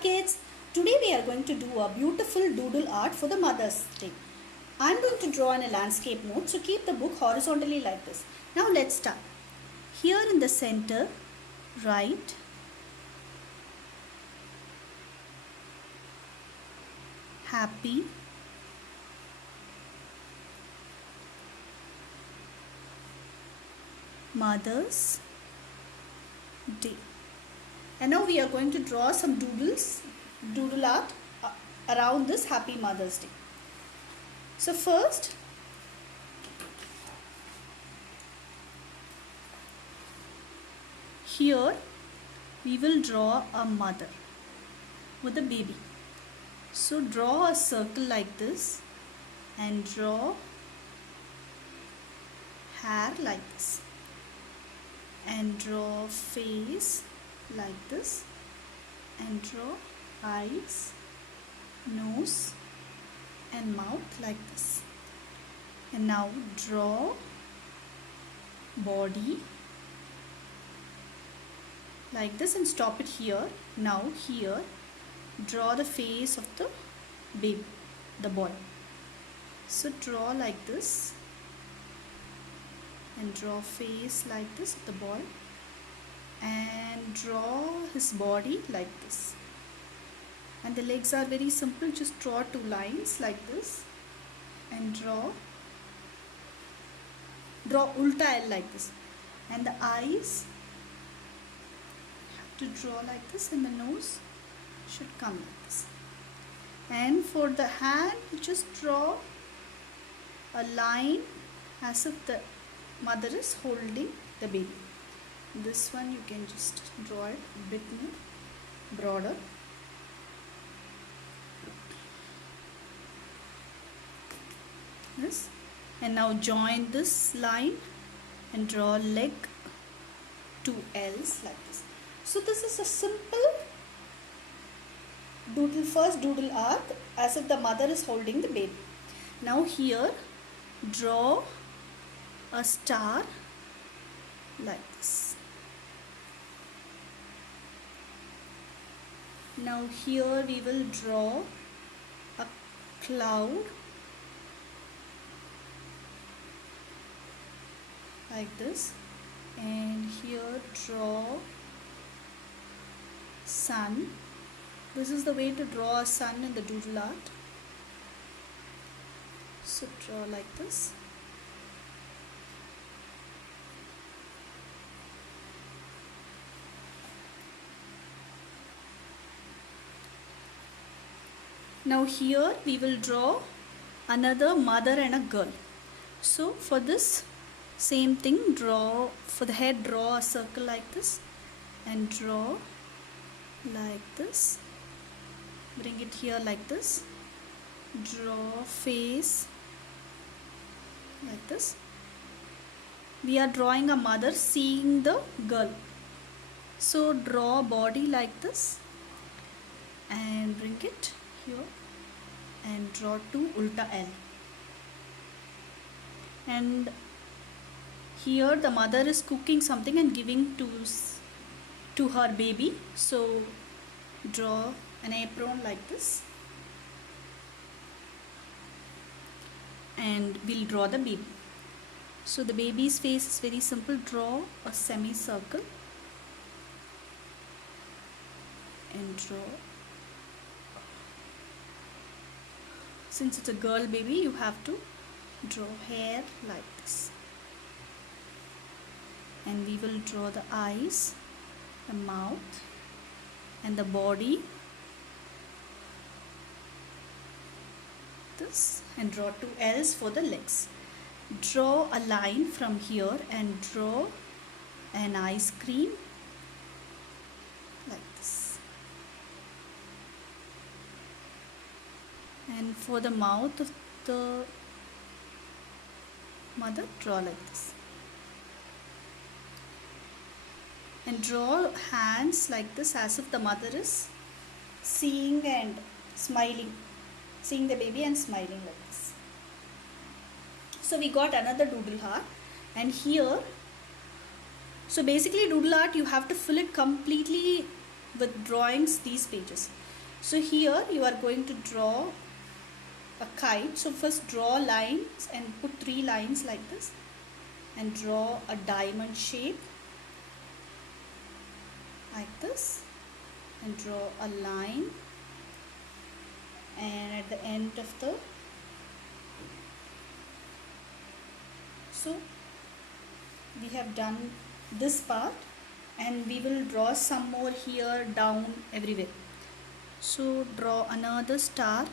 kids, today we are going to do a beautiful doodle art for the Mother's Day. I am going to draw in a landscape mode, so keep the book horizontally like this. Now let's start. Here in the center, write Happy Mother's Day. And now we are going to draw some doodle art around this Happy Mother's Day. So first, here we will draw a mother with a baby. So draw a circle like this and draw hair like this and draw face like this and draw eyes, nose and mouth like this. And now draw body like this and stop it here. Now here draw the face of the baby, the boy. So draw like this and draw face like this of the boy and draw his body like this. And the legs are very simple, just draw two lines like this and draw ulta L like this. And the eyes have to draw like this and the nose should come like this. And for the hand, just draw a line as if the mother is holding the baby. This one you can just draw it a bit more broader. This. And now join this line and draw leg, two L's like this. So this is a simple first doodle art as if the mother is holding the baby. Now here draw a star like this. Now here we will draw a cloud like this, and here draw sun. This is the way to draw a sun in the doodle art. So draw like this. Now here we will draw another mother and a girl. So for this same thing, draw for the head, draw a circle like this and draw like this. Bring it here like this. Draw face like this. We are drawing a mother seeing the girl. So draw body like this and bring it here and draw two ulta L. And here the mother is cooking something and giving to her baby. So draw an apron like this and we'll draw the baby. So the baby's face is very simple. Draw a semicircle and draw. Since it's a girl baby, you have to draw hair like this. And we will draw the eyes, the mouth and the body. This, and draw two L's for the legs. Draw a line from here and draw an ice cream like this. And for the mouth of the mother, draw like this. And draw hands like this as if the mother is seeing and smiling, seeing the baby and smiling like this. So we got another doodle art, and here, so basically doodle art you have to fill it completely with drawings, these pages. So here you are going to draw a kite. So first draw lines and put 3 lines like this, and draw a diamond shape like this, and draw a line, and at the end of the, so we have done this part, and we will draw some more here, down, everywhere. So draw another star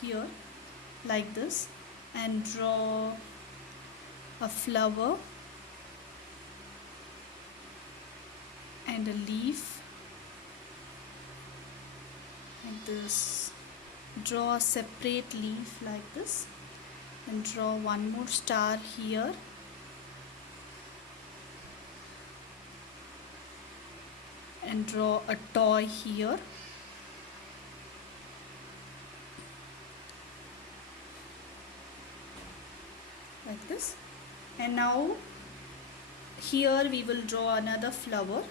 here like this, and draw a flower and a leaf like this. Draw a separate leaf like this, and draw one more star here, and draw a toy here, like this. And now here we will draw another flower,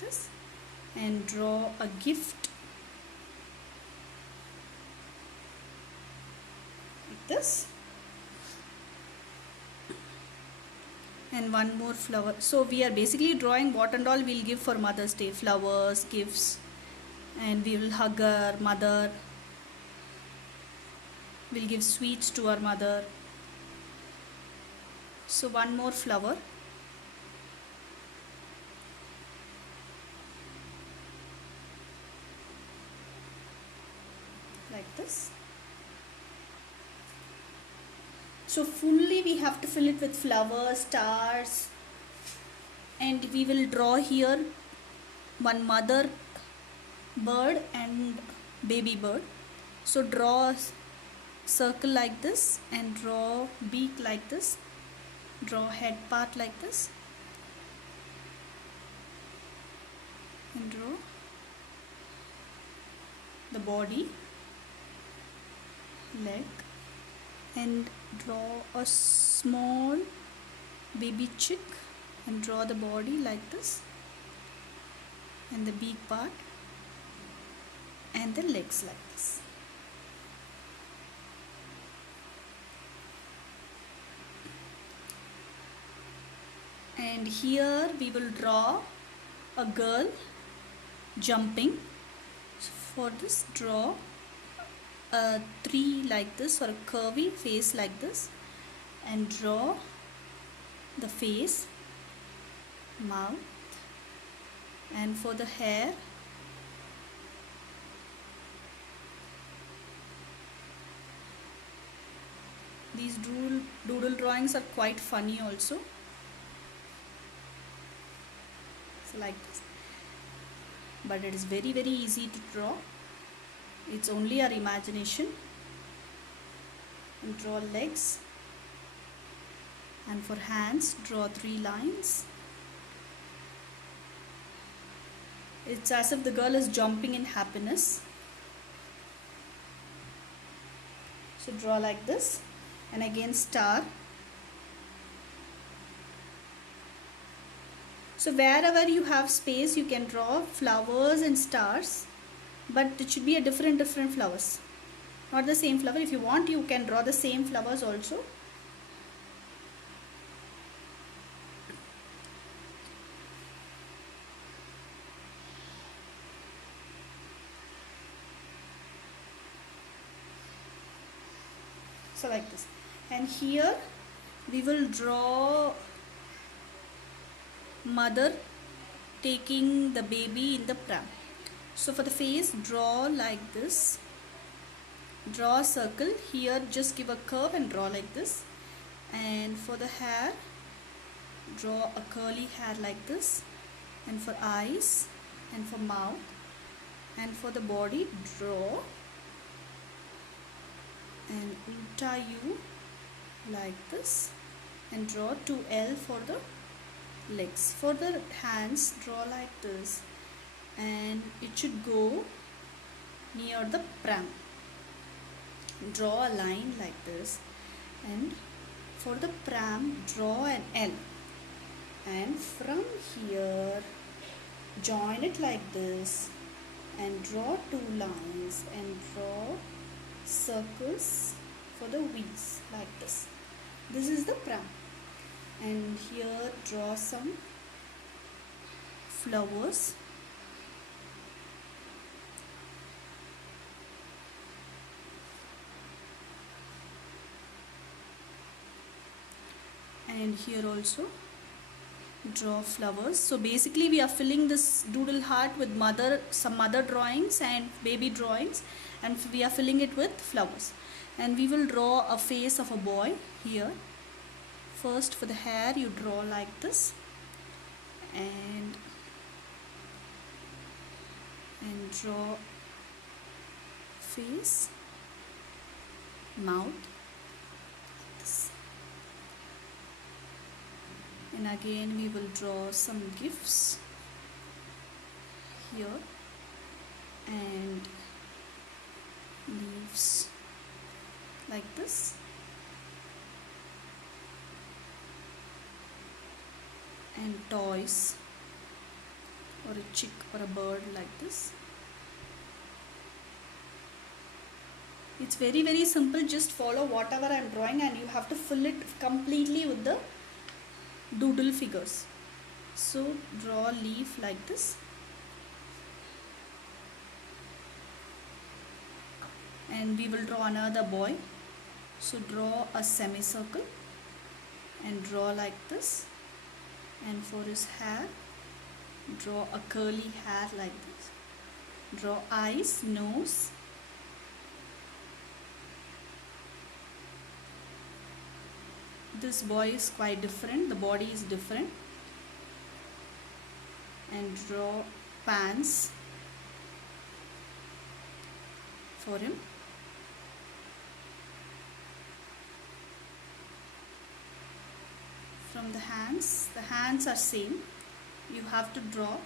this, and draw a gift like this, and one more flower. So we are basically drawing what and all we'll give for Mother's Day: flowers, gifts, and we will hug our mother, we'll give sweets to our mother. So one more flower, like this. So fully we have to fill it with flowers, stars, and we will draw here one mother bird and baby bird. So draw a circle like this, and draw beak like this, draw head part like this, and draw the body, leg, and draw a small baby chick, and draw the body like this, and the beak part, and the legs like this. And here we will draw a girl jumping. So for this, draw a tree like this, or a curvy face like this, and draw the face, mouth, and for the hair, these doodle drawings are quite funny also. So like this, but it is very easy to draw. It's only our imagination. And draw legs, and for hands draw 3 lines. It's as if the girl is jumping in happiness. So draw like this, and again star. So wherever you have space, you can draw flowers and stars, but it should be a different flowers, not the same flower. If you want, you can draw the same flowers also. So like this. And here we will draw mother taking the baby in the pram. So for the face, draw like this, draw a circle here, just give a curve and draw like this. And for the hair, draw a curly hair like this, and for eyes, and for mouth, and for the body, draw an ulta U like this, and draw 2L for the legs. For the hands, draw like this, and it should go near the pram draw a line like this, and for the pram draw an L, and from here join it like this and draw two lines and draw circles for the wheels like this. This is the pram, and here draw some flowers. And here also draw flowers. So basically we are filling this doodle heart with some mother drawings and baby drawings, and we are filling it with flowers. And we will draw a face of a boy here. First, for the hair you draw like this, and draw face, mouth like this. And again we will draw some gifts here and leaves like this, and toys or a chick or a bird like this. It's very, very simple. Just follow whatever I am drawing and you have to fill it completely with the doodle figures. So draw a leaf like this, and we will draw another boy. So draw a semicircle and draw like this, and for his hair draw a curly hair like this. Draw eyes, nose, this boy is quite different, the body is different, and draw pants for him. From the hands are same. You have to draw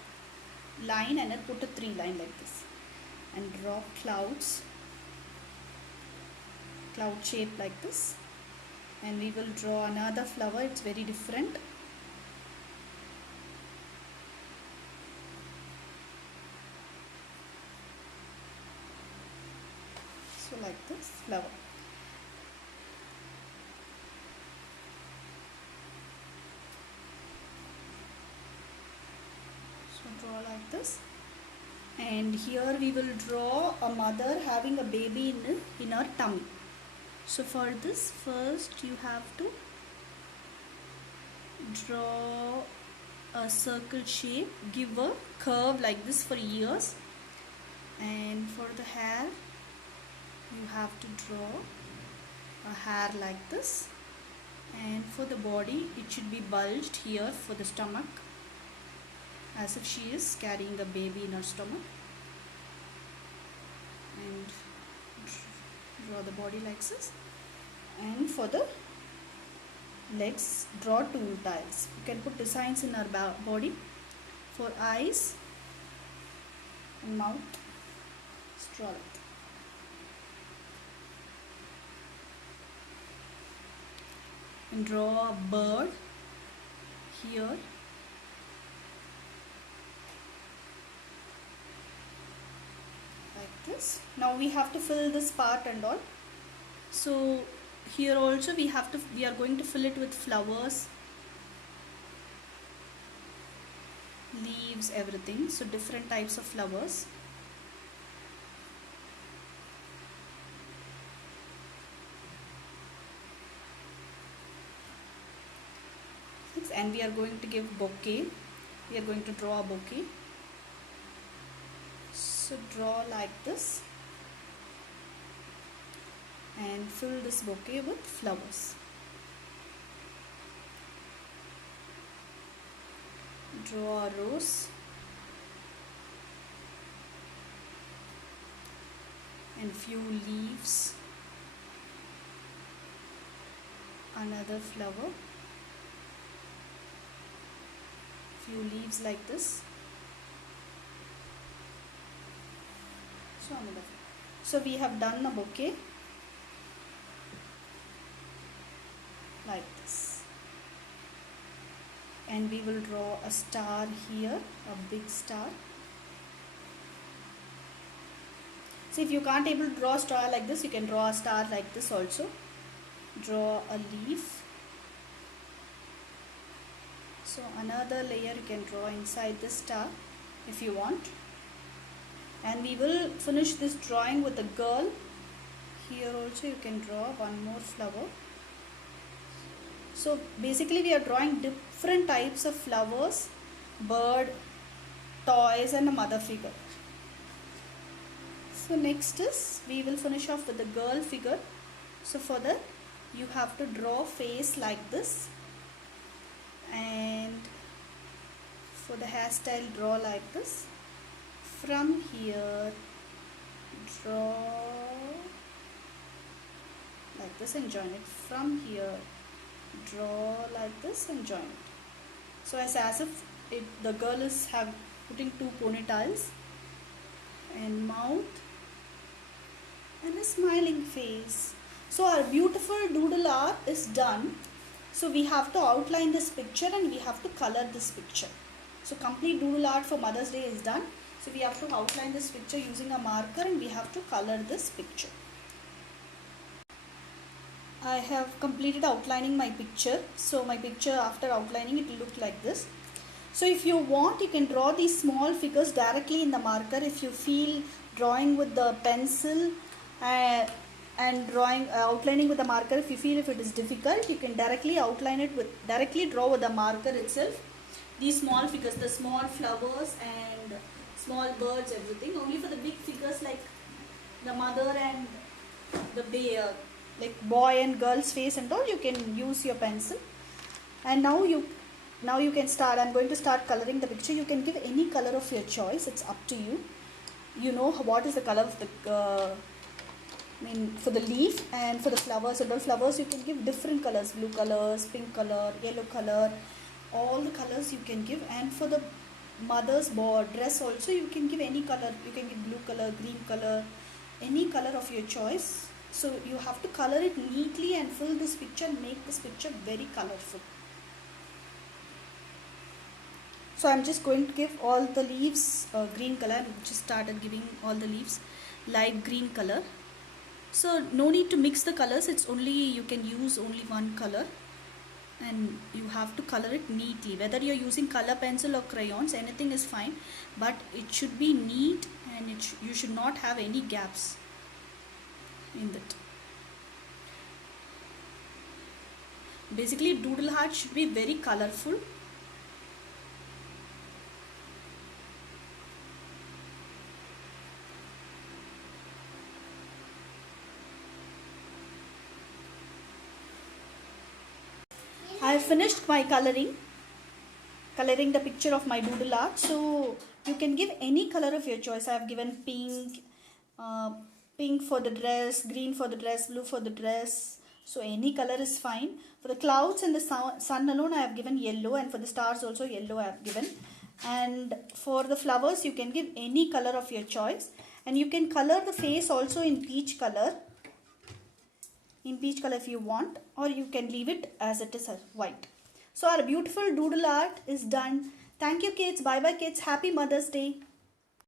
line and then put a 3 line like this, and draw clouds, cloud shape like this. And we will draw another flower. It's very different. So like this flower. So draw like this. And here we will draw a mother having a baby in her tummy. So for this, first you have to draw a circle shape, give a curve like this for ears, and for the hair you have to draw a hair like this, and for the body it should be bulged here for the stomach, as if she is carrying a baby in her stomach, and draw the body like this. And for the legs, draw 2 tiles. You can put designs in her body. For eyes and mouth, draw like that. And draw a bird here. Like this. Now we have to fill this part and all. So here also we are going to fill it with flowers, leaves, everything. So different types of flowers. And we are going to give bouquet. We are going to draw a bouquet. So draw like this and fill this bouquet with flowers. Draw a rose and few leaves, another flower, few leaves like this. So we have done a bouquet. like this. And we will draw a star here, a big star. So if you can't able to draw a star like this, you can draw a star like this also. Draw a leaf. So another layer you can draw inside this star if you want. And we will finish this drawing with a girl. Here also you can draw one more flower. So basically we are drawing different types of flowers, bird, toys and a mother figure. So next is we will finish off with the girl figure. So for that you have to draw face like this, and for the hairstyle draw like this. From here draw like this and join it. From here draw like this and join it. So as if the girl is putting two ponytails and mouth and a smiling face. So our beautiful doodle art is done. So we have to outline this picture and we have to color this picture. So complete doodle art for Mother's Day is done. So we have to outline this picture using a marker and we have to color this picture. I have completed outlining my picture. So my picture after outlining, it will look like this. So if you want, you can draw these small figures directly in the marker. If you feel drawing with the pencil and outlining with the marker, if you feel if it is difficult, you can directly draw with the marker itself. These small figures, the small flowers and small birds, everything. Only for the big figures like the mother and the bear, like boy and girl's face and all, you can use your pencil. And now you can start. I'm going to start coloring the picture. You can give any color of your choice. It's up to you. You know what is the color of the for the leaf, and for the flowers, adult flowers, you can give different colors, blue colors, pink color, yellow color, all the colors you can give. And for the mother's dress also, you can give any color. You can give blue color, green color, any color of your choice. So you have to color it neatly and fill this picture and make this picture very colorful. So I'm just going to give all the leaves green color. I just started giving all the leaves light green color. So no need to mix the colors. It's only, you can use only one color and you have to color it neatly. Whether you're using color pencil or crayons, anything is fine, but it should be neat and you should not have any gaps in that. Basically doodle art should be very colorful. I have finished my coloring the picture of my doodle art. So you can give any color of your choice. I have given pink, pink for the dress, green for the dress, blue for the dress. So any color is fine. For the clouds and the sun alone, I have given yellow, and for the stars also yellow I have given. And for the flowers, you can give any color of your choice, and you can color the face also in peach color. If you want, or you can leave it as it is white. So our beautiful doodle art is done. Thank you kids. Bye bye kids. Happy Mother's Day.